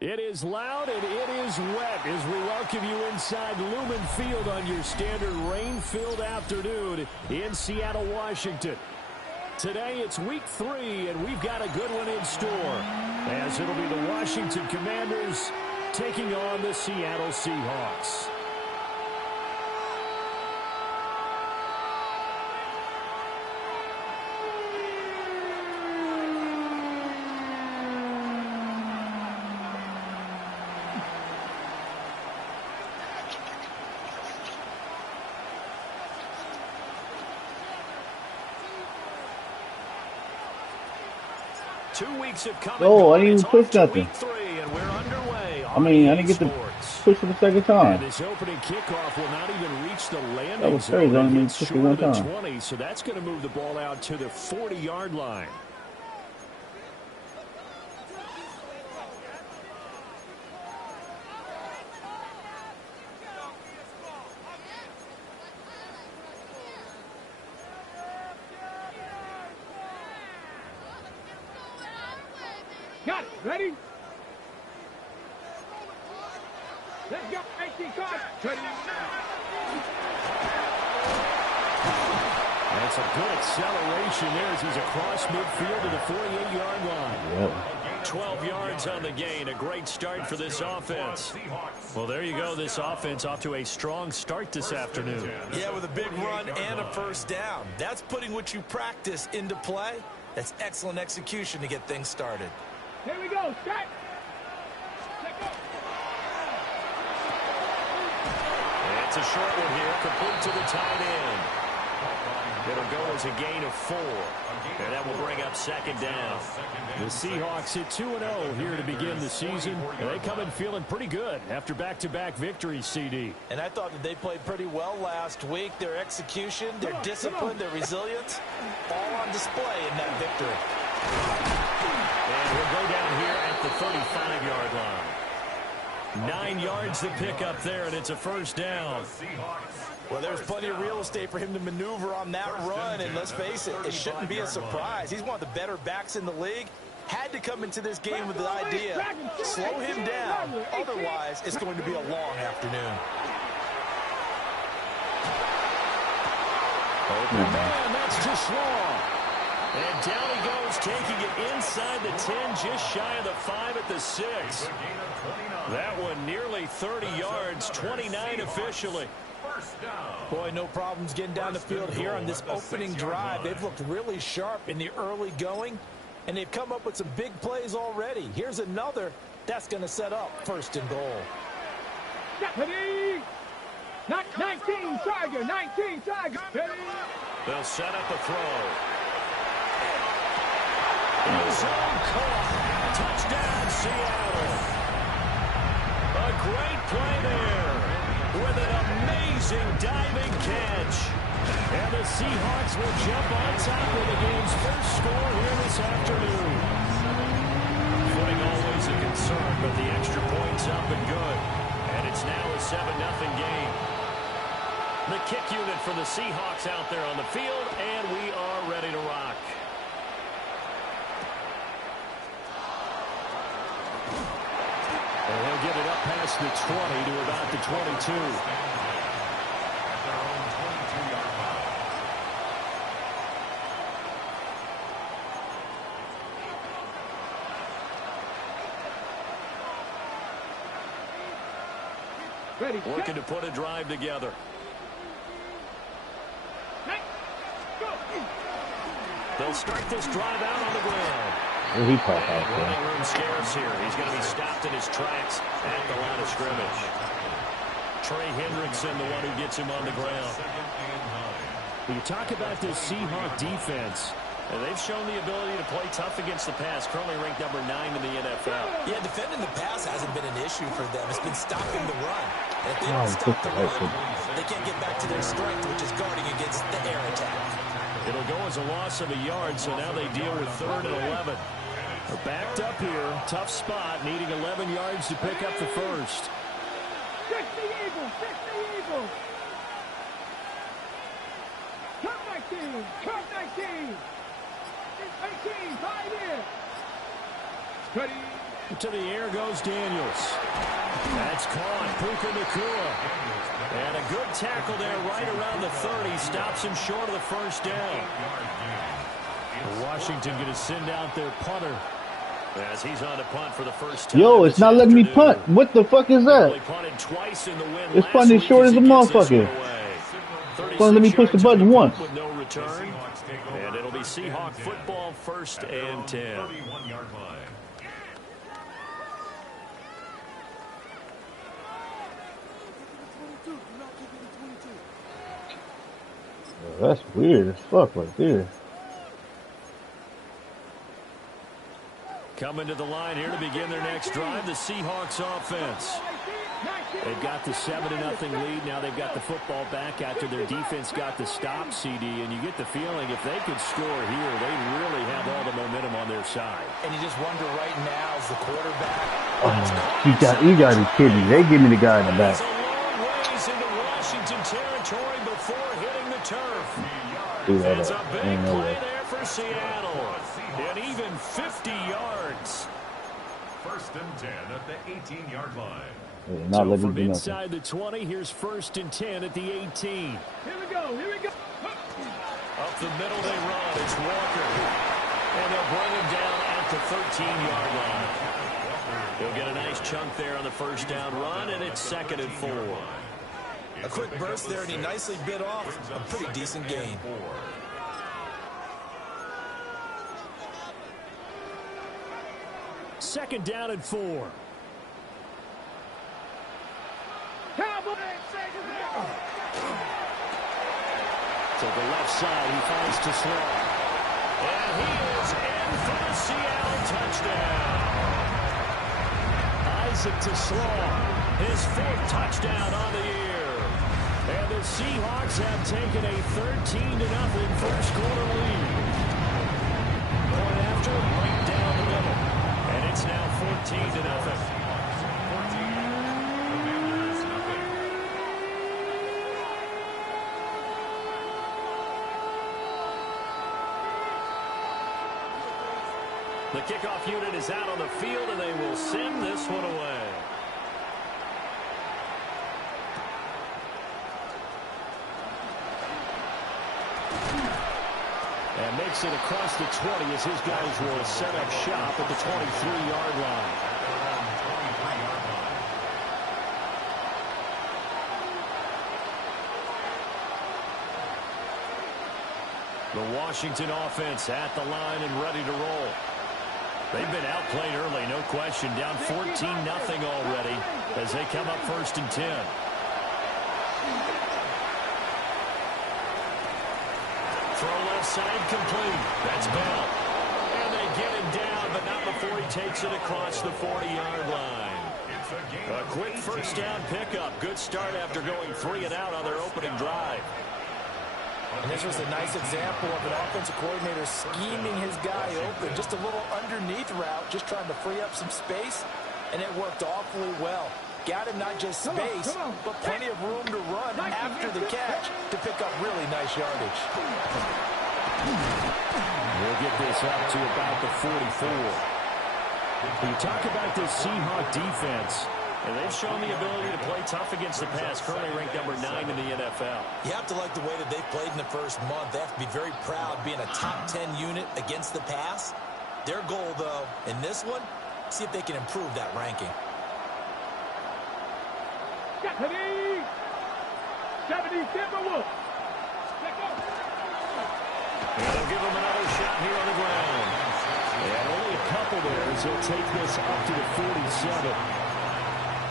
It is loud and it is wet as we welcome you inside Lumen Field on your standard rain-filled afternoon in Seattle, Washington. Today it's week 3 and we've got a good one in store as it'll be the Washington Commanders taking on the Seattle Seahawks. Oh, I didn't even push nothing. I mean, I didn't get to push for the second time. This opening kickoff will not even reach the landing that was crazy. I only pushed it one time. 20, so that's going to move the ball out to the 40-yard line. Got it. Ready? Let's go. 18 cards. Ready? That's a good acceleration there as he's across midfield to the 48-yard line. Yep. 12 yards on the gain. A great start for this offense. Well, there you go. This offense off to a strong start this afternoon. Yeah, with a big run and a first down. That's putting what you practice into play. That's excellent execution to get things started. Here we go. Start. It's a short one here, complete to the tight end. It'll go as a gain of 4. And that will bring up second down. The Seahawks hit 2-0 here to begin the season. And they come in feeling pretty good after back-to-back victories, CD. And I thought that they played pretty well last week. Their execution, their discipline, their resilience, all on display in that victory. And we'll go down here at the 35-yard line. 9 yards to pick up there, and it's a first down. Well, there's plenty of real estate for him to maneuver on that run, and let's face it, it shouldn't be a surprise. He's one of the better backs in the league. Had to come into this game with the idea, slow him down, otherwise it's going to be a long afternoon. Open man, that's too slow. And down he goes, taking it inside the 10, just shy of the 5 at the 6. That one nearly 30 yards, 29 officially. Boy, no problems getting down the field here on this opening drive. They've looked really sharp in the early going, and they've come up with some big plays already. Here's another that's going to set up first and goal. Ready? 19 Tiger, 19 Tiger. Ready? They'll set up the throw. Zone caught. Touchdown, Seattle. A great play there with an amazing diving catch. And the Seahawks will jump on top of the game's first score here this afternoon. Footing always a concern, but the extra point's up and good. And it's now a 7-0 game. The kick unit for the Seahawks out there on the field, and we are ready to rock. And he'll get it up past the 20 to about the 22. Ready? Working to put a drive together. They'll start this drive out on the ground. He caught out there. Running room scarce here. He's going to be stopped in his tracks at the line of scrimmage. Trey Hendrickson, the one who gets him on the ground. When you talk about this Seahawk defense, they've shown the ability to play tough against the pass. Currently ranked number 9 in the NFL. Yeah, defending the pass hasn't been an issue for them. It's been stopping the run. And if they don't stop the run, they can't get back to their strength, which is guarding against the air attack. It'll go as a loss of a yard, so now they deal with 3rd and 11. They're backed up here. Tough spot, needing 11 yards to pick up the first. 60 Eagles, 60 Eagles. Come 19, come 19. 18, 5 in. Ready? To the air goes Daniels. That's caught. Puka Nakua. And a good tackle there right around the 30. Stops him short of the first down. Washington going to send out their punter as he's on to punt for the first time. Yo, it's not letting me punt. What the fuck is that? It's punting short as a motherfucker. It's gonna let me push the button once. With no return. And it'll be Seahawk football, 1st and 10. That's weird as fuck right there. Coming to the line here to begin their next drive, the Seahawks offense. They've got the 7-0 lead. Now they've got the football back after their defense got the stop, CD. And you get the feeling if they could score here, they really have all the momentum on their side. And you just wonder right now, as the quarterback. Oh, you gotta be kidding me. They give me the guy in the back. He's a long ways into Washington territory before hitting the turf. It's a big play there for Seattle. And even 50 yards. 1st and 10 at the 18-yard line. Not so from inside the 20, here's 1st and 10 at the 18. Here we go, here we go. Up the middle they run. It's Walker. And they'll bring him down at the 13-yard line. He'll get a nice chunk there on the first down run, and it's 2nd and 4. A quick burst there, and he nicely bit off a pretty decent gain. Second down and 4. To the left side, he finds Tesla. And he is in for the Seattle touchdown. Isaac Tesla, his 4th touchdown on the year. And the Seahawks have taken a 13-0 first quarter lead. Point after, right down the middle. And it's now 14-0. The kickoff unit is out on the field, and they will send this one away. And makes it across the 20 as his guys will set up shop at the 23-yard line. The Washington offense at the line and ready to roll. They've been outplayed early, no question. Down 14-0 already as they come up 1st and 10. Throw left side complete. That's Bell. And they get him down, but not before he takes it across the 40-yard line. A quick first down pickup. Good start after going 3 and out on their opening drive. And this was a nice example of an offensive coordinator scheming his guy open. Just a little underneath route, just trying to free up some space, and it worked awfully well. Got him not just space, but plenty of room to run after the catch to pick up really nice yardage. We'll get this up to about the 44. You talk about this Seahawk defense. And they've shown the ability to play tough against the pass, currently ranked number 9 in the NFL. You have to like the way that they've played in the first month. They have to be very proud being a top 10 unit against the pass. Their goal, though, in this one, see if they can improve that ranking. 70 Timberwolves. And they'll give him another shot here on the ground. And only a couple there as he'll take this up to the 47.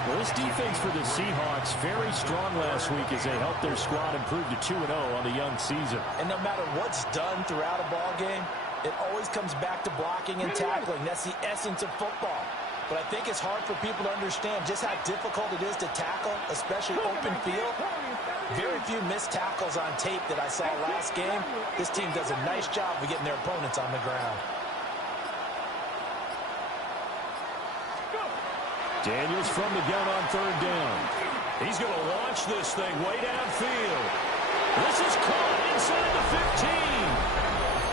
Well, this defense for the Seahawks, very strong last week as they helped their squad improve to 2-0 on the young season. And no matter what's done throughout a ball game, it always comes back to blocking and tackling. That's the essence of football. But I think it's hard for people to understand just how difficult it is to tackle, especially open field. Very few missed tackles on tape that I saw last game. This team does a nice job of getting their opponents on the ground. Daniels from the gun on 3rd down. He's going to launch this thing way downfield. This is caught inside the 15.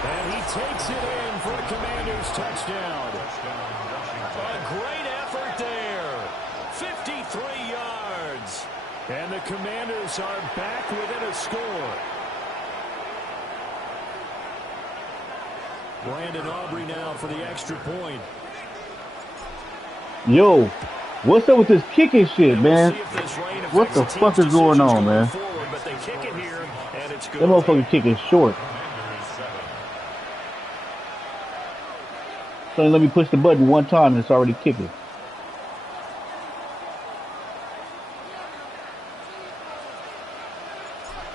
And he takes it in for a Commanders touchdown. A great the Commanders are back within a score. Brandon Aubrey now for the extra point. Yo, what's up with this kicking shit, man? What the fuck is going on, man? That motherfucker kicking short. So let me push the button one time and it's already kicking.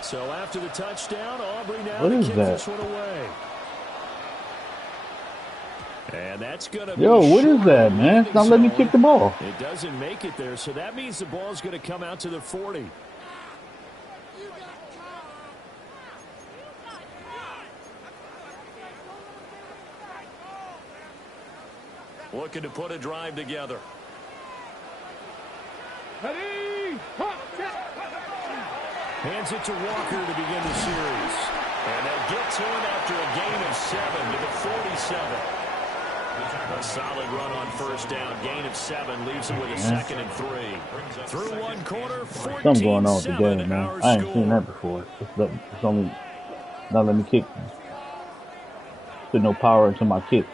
So after the touchdown, Aubrey now what to is kick that? this one away. And that's gonna Yo, be what is that, man? It's not letting me kick the ball. It doesn't make it there, so that means the ball's going to come out to the 40. Looking to put a drive together. Hands it to Walker to begin the series. And they'll get to him after a gain of 7 to the 47. A solid run on first down. Gain of 7 leaves him with a 2nd and 3. Through one quarter, 14-7. Something going on with the game, man. I ain't seen that before. It's only not letting me kick. Put no power into my kick.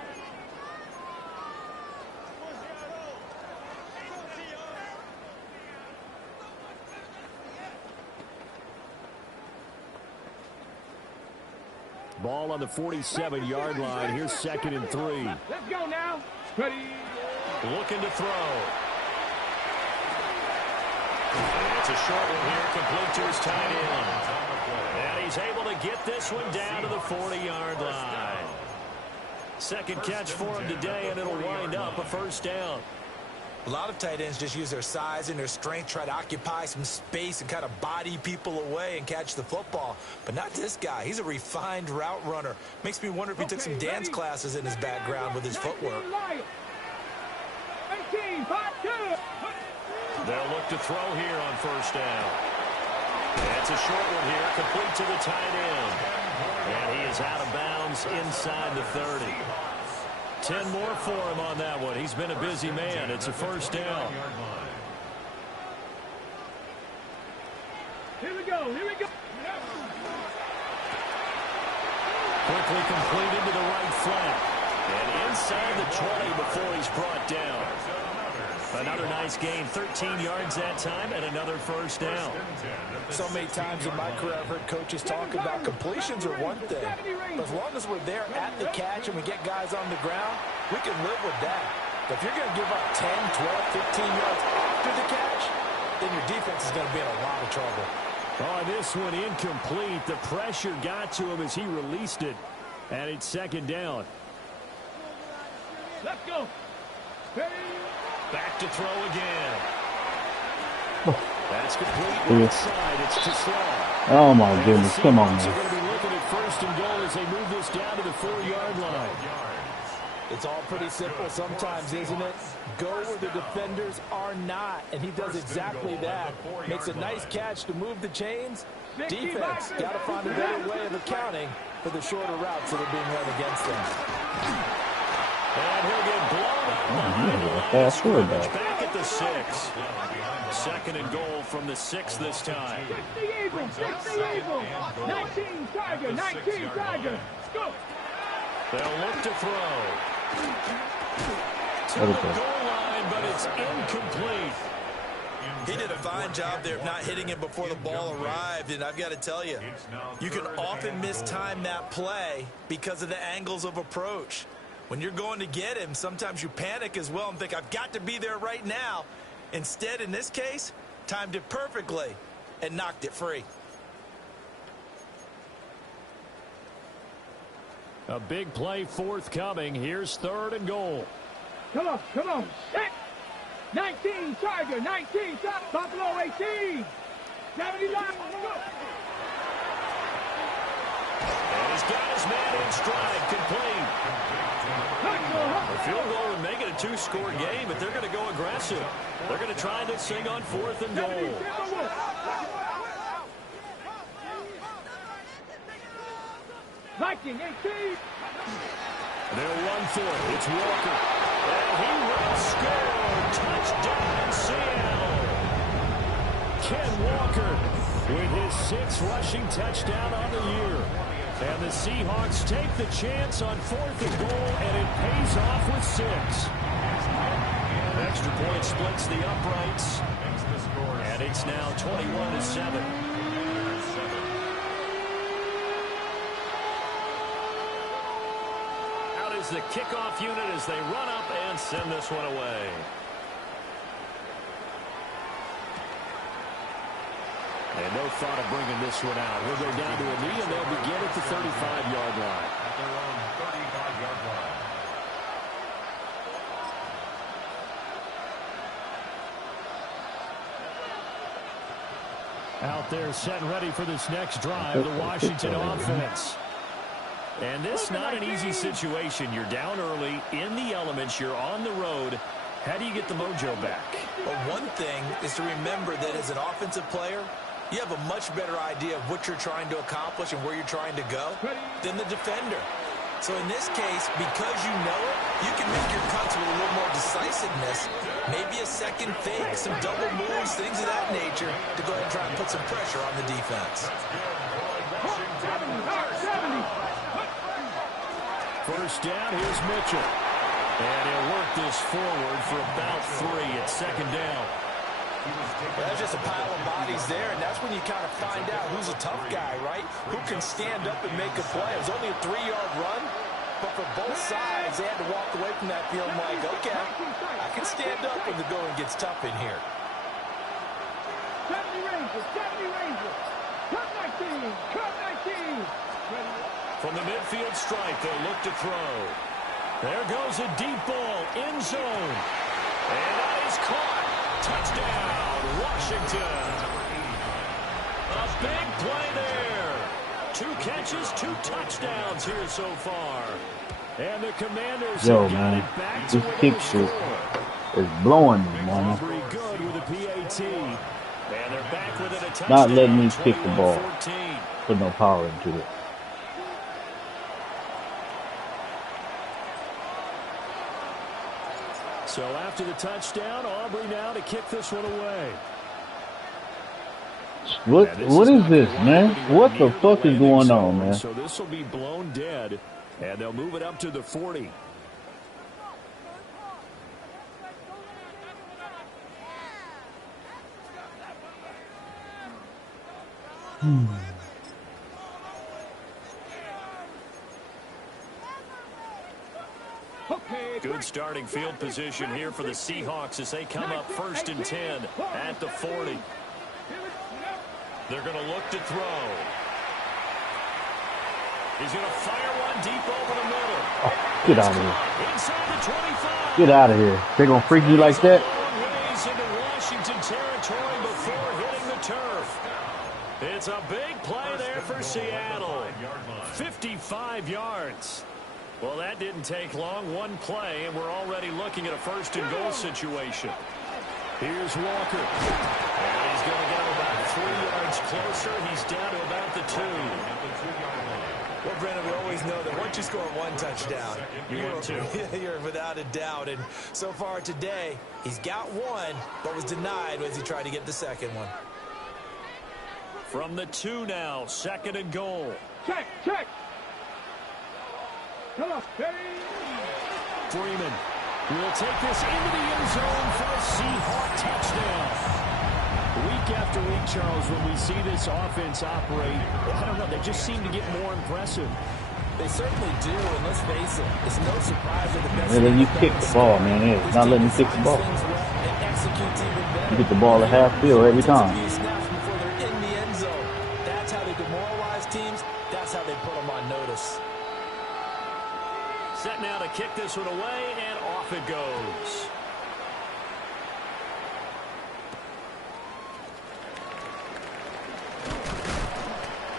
Ball on the 47-yard line. Here's 2nd and 3. Let's go now. Ready. Looking to throw. And it's a short one here, complete to his tight end. And he's able to get this one down to the 40-yard line. Second catch for him today, and it'll wind up a first down. A lot of tight ends just use their size and their strength, try to occupy some space and kind of body people away and catch the football. But not this guy. He's a refined route runner. Makes me wonder if he took some dance classes in his background with his footwork. They'll look to throw here on first down. That's a short one here, complete to the tight end. And he is out of bounds inside the 30. 10 more for him on that one. He's been a busy man. It's a first down. Here we go. Here we go. Quickly completed to the right flank. And inside the 20 before he's brought down. Another nice gain, 13 yards that time, and another first down. So many times in my career I've heard coaches talk about completions are one thing. But as long as we're there at the catch and we get guys on the ground, we can live with that. But if you're going to give up 10, 12, 15 yards after the catch, then your defense is going to be in a lot of trouble. Oh, this one incomplete. The pressure got to him as he released it. And it's second down. Let's go. Back to throw again. That's complete right side. It's to Slow. Oh my goodness, come on, They're man. going to be looking at first and goal as they move this down to the 4-yard line. It's all pretty simple sometimes, isn't it? Go where the defenders are not, and he does exactly that. Makes a nice catch to move the chains. Defense got to find a better way of accounting for the shorter routes that are being run against them. And he'll get blown up behind the line of Fast forward scrimmage, back. back at the 6. Second and goal from the 6 this time. 60 Eagles. 60 Eagles. 19 Tiger. 19 Tiger. Go. They'll look to throw. To the goal line, but it's incomplete. He did a fine job there of not hitting him before the ball arrived, and I've got to tell you, you can often mistime that play because of the angles of approach. When you're going to get him, sometimes you panic as well and think, I've got to be there right now. Instead, in this case, timed it perfectly and knocked it free. A big play forthcoming. Here's third and goal. Come on. Come on. Set. 19 Tiger. 19 Tiger. Buffalo 18. 79. Go. And he's got his man in stride, complete. A field goal would make it a 2-score game, but they're going to go aggressive. They're going to try this thing on fourth and goal. Viking 18. They'll run for it. It's Walker. And he will score. Touchdown, Seattle. Ken Walker with his 6th rushing touchdown on the year. And the Seahawks take the chance on 4th and goal, and it pays off with 6. Extra point splits the uprights, and it's now 21-7. Out is the kickoff unit as they run up and send this one away. And no thought of bringing this one out. We'll go down to a knee, and they'll begin at the 35-yard line. At their own 35-yard line. Out there set and ready for this next drive, the Washington offense. And this is not an easy situation. You're down early, in the elements, you're on the road. How do you get the mojo back? Well, one thing is to remember that as an offensive player, you have a much better idea of what you're trying to accomplish and where you're trying to go than the defender. So in this case, because you know it, you can make your cuts with a little more decisiveness, maybe a second fake, some double moves, things of that nature, to go ahead and try and put some pressure on the defense. First down, here's Mitchell. And he'll work this forward for about 3 at 2nd down. That's just a pile of bodies there, and that's when you kind of find out who's a tough guy, right? Who can stand up and make a play. It was only a 3-yard run, but for both sides, they had to walk away from that feeling like, okay, I can stand up when the going gets tough in here. 70 Rangers, 70 Rangers. Cut 19, cut 19. From the midfield stripe, they'll look to throw. There goes a deep ball, end zone. And that is caught. Touchdown, Washington. A big play there. 2 catches, 2 touchdowns here so far. And the Commanders have got it back to this kick shit is blowing me, man. Pretty good with a PAT. And they're back with it, a touchdown. Not letting me kick the ball. Put no power into it. So after the touchdown, Aubrey now to kick this one away. What is this, man? What the fuck is going on, man? So this will be blown dead, and they'll move it up to the 40. Good starting field position here for the Seahawks as they come up 1st and 10 at the 40. They're going to look to throw. He's going to fire one deep over the middle. Oh, get out of here. Inside the 25. Get out of here. They're going to freak you like that? Long ways into Washington territory before hitting the turf. It's a big play there for Seattle. 55 yards. Well, that didn't take long. One play, and we're already looking at a 1st and goal situation. Here's Walker. And he's going to go about 3 yards closer. He's down to about the 2. Well, Brennan, we always know that once you score 1 touchdown, you're without a doubt. And so far today, he's got 1, but was denied as he tried to get the 2nd one. From the 2 now, 2nd and goal. Check, check. Come on, Freeman will take this into the end zone for a Seahawk touchdown. Week after week, Charles, when we see this offense operate, I don't know, they just seem to get more impressive. They certainly do, and let's face it, it's no surprise that the best. They're letting you kick the ball, man. They're not letting you kick the ball. You get the ball at half field every time. Before they're in the end zone. That's how they demoralize teams. That's how they put them on notice. Set now to kick this one away, and off it goes.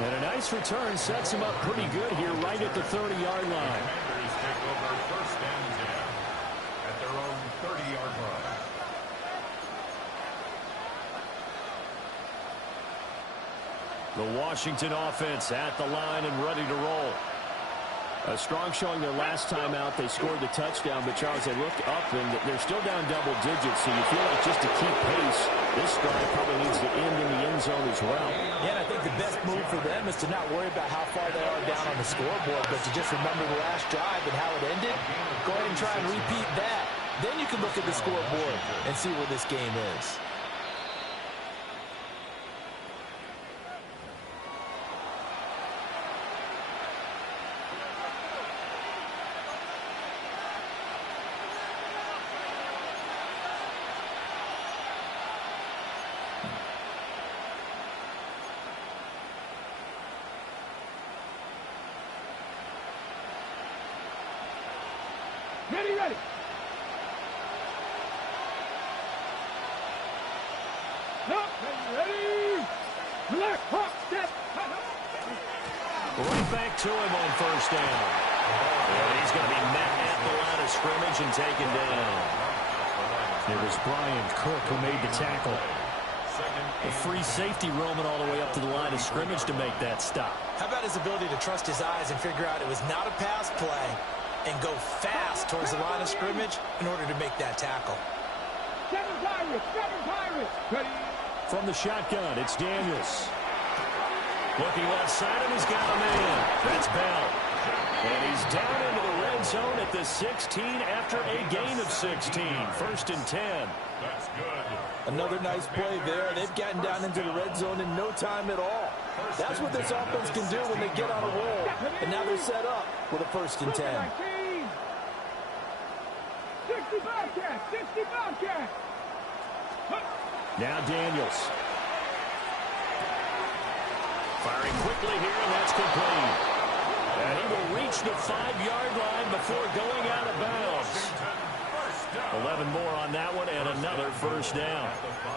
And a nice return sets him up pretty good here right at the 30-yard line. Commanders take over 1st and 10 at their own 30-yard line. The Washington offense at the line and ready to roll. A strong showing their last time out. They scored the touchdown, but Charles, they looked up and they're still down double digits, so you feel like just to keep pace, this drive probably needs to end in the end zone as well. Yeah, and I think the best move for them is to not worry about how far they are down on the scoreboard, but to just remember the last drive and how it ended. Go ahead and try and repeat that. Then you can look at the scoreboard and see where this game is. Ready, ready. No, ready. Relax, hop, step. Right back to him on first down. And he's going to be met at the line of scrimmage and taken down. It was Brian Cook who made the tackle. A free safety roaming all the way up to the line of scrimmage to make that stop. How about his ability to trust his eyes and figure out it was not a pass play and go fast towards the line of scrimmage in order to make that tackle. Seven Pirates. Ready. From the shotgun, it's Daniels. Looking left side, and he's got a man. That's Bell. And he's down into the red zone at the 16 after a gain of 16. 1st and 10. That's good. Another nice play there. They've gotten down into the red zone in no time at all. That's what this offense can do when they get on a roll. And now they're set up with a 1st and 10. 60 Bobcats. Now Daniels. Firing quickly here, and that's complete. And he will reach the 5-yard line before going out of bounds. 11 more on that one, and another first down.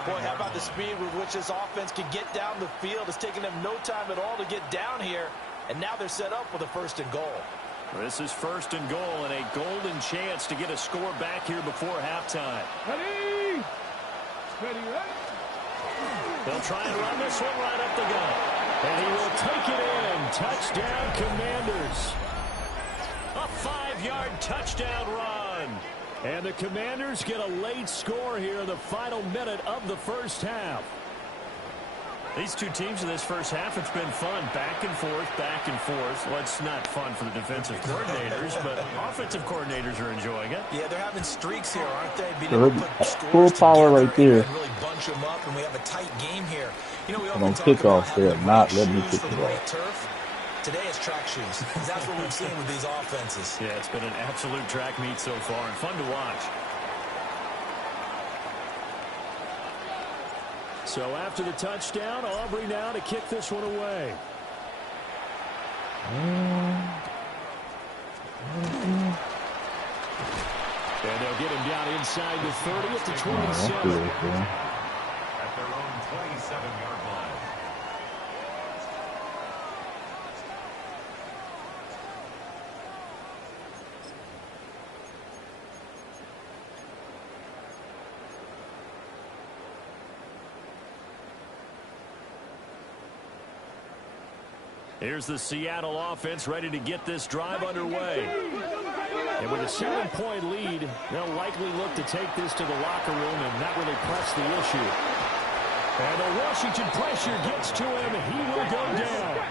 Boy, how about the speed with which this offense can get down the field? It's taken them no time at all to get down here, and now they're set up with a 1st and goal. This is 1st and goal, and a golden chance to get a score back here before halftime. Ready. They'll try and run this one right up the gut. And he will take it in. Touchdown, Commanders. A 5-yard touchdown run. And the Commanders get a late score here in the final minute of the first half. These two teams in this first half, it's been fun. Back and forth, back and forth. Well, it's not fun for the defensive coordinators, but offensive coordinators are enjoying it. Yeah, they're having streaks here, aren't they? Being So able to put full scores power together right there. and really bunch them up, and we have a tight game here. You know, we On often talk about kickoff, having they're the not right letting me shoes kick for the the ball. right turf. Today is track shoes. That's what we've seen with these offenses. Yeah, it's been an absolute track meet so far and fun to watch. So after the touchdown, Aubrey now to kick this one away. And they'll get him down inside the 30 at the 27. At their own 27-yard line. Here's the Seattle offense ready to get this drive underway. And with a 7-point lead, they'll likely look to take this to the locker room and not really press the issue. And the Washington pressure gets to him. He will go down.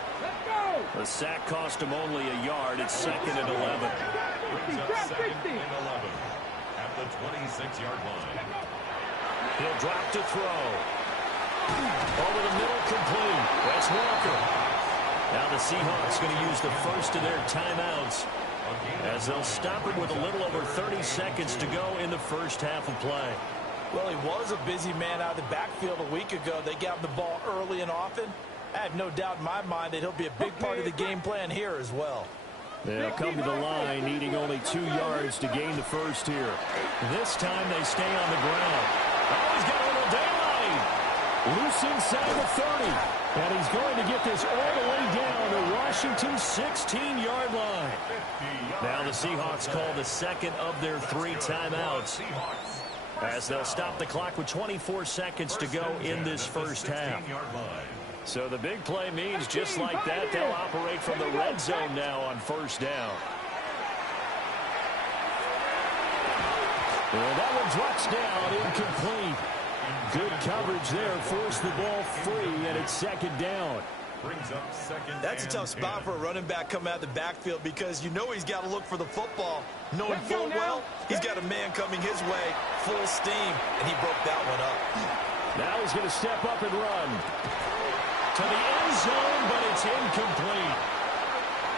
The sack cost him only a yard. It's 2nd and 11. Brings up 2nd and 11 at the 26-yard line. He'll drop to throw. Over the middle, complete. That's Walker. Now the Seahawks going to use the first of their timeouts as they'll stop him with a little over 30 seconds to go in the first half of play. Well, he was a busy man out of the backfield a week ago. They got him the ball early and often. I have no doubt in my mind that he'll be a big part of the game plan here as well. They'll come to the line needing only 2 yards to gain the first here. This time they stay on the ground. Oh, he's got a little daylight. Loose inside the 30. And he's going to get this all the way down to Washington's 16-yard line. Now the Seahawks call the second of their 3 timeouts as they'll stop the clock with 24 seconds to go in this first half. So the big play means just like that, they'll operate from the red zone now on first down. And that one's watched down, incomplete. Good coverage there, forced the ball free, and it's second down. Brings up second. That's a tough spot for a running back coming out of the backfield because you know he's got to look for the football. Knowing full well, he's got a man coming his way, full steam, and he broke that one up. Now he's going to step up and run to the end zone, but it's incomplete.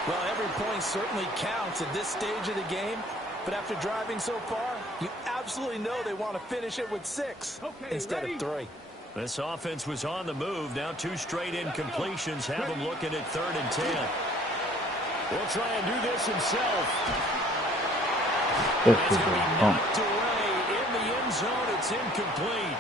Well, every point certainly counts at this stage of the game, but after driving so far, you absolutely know they want to finish it with 6 instead of 3. This offense was on the move. Now 2 straight incompletions have them looking at 3rd and 10. He'll try and do this himself. It's going to be knocked away in the end zone. It's incomplete.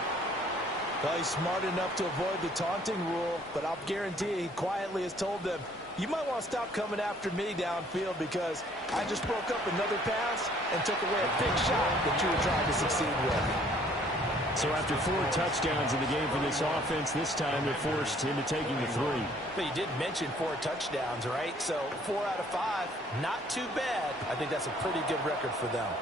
Well, he's smart enough to avoid the taunting rule, but I'll guarantee he quietly has told them, you might want to stop coming after me downfield because I just broke up another pass and took away a big shot that you were trying to succeed with. So after 4 touchdowns in the game for this offense, this time they're forced into taking the 3. But you did mention 4 touchdowns, right? So 4 out of 5, not too bad. I think that's a pretty good record for them.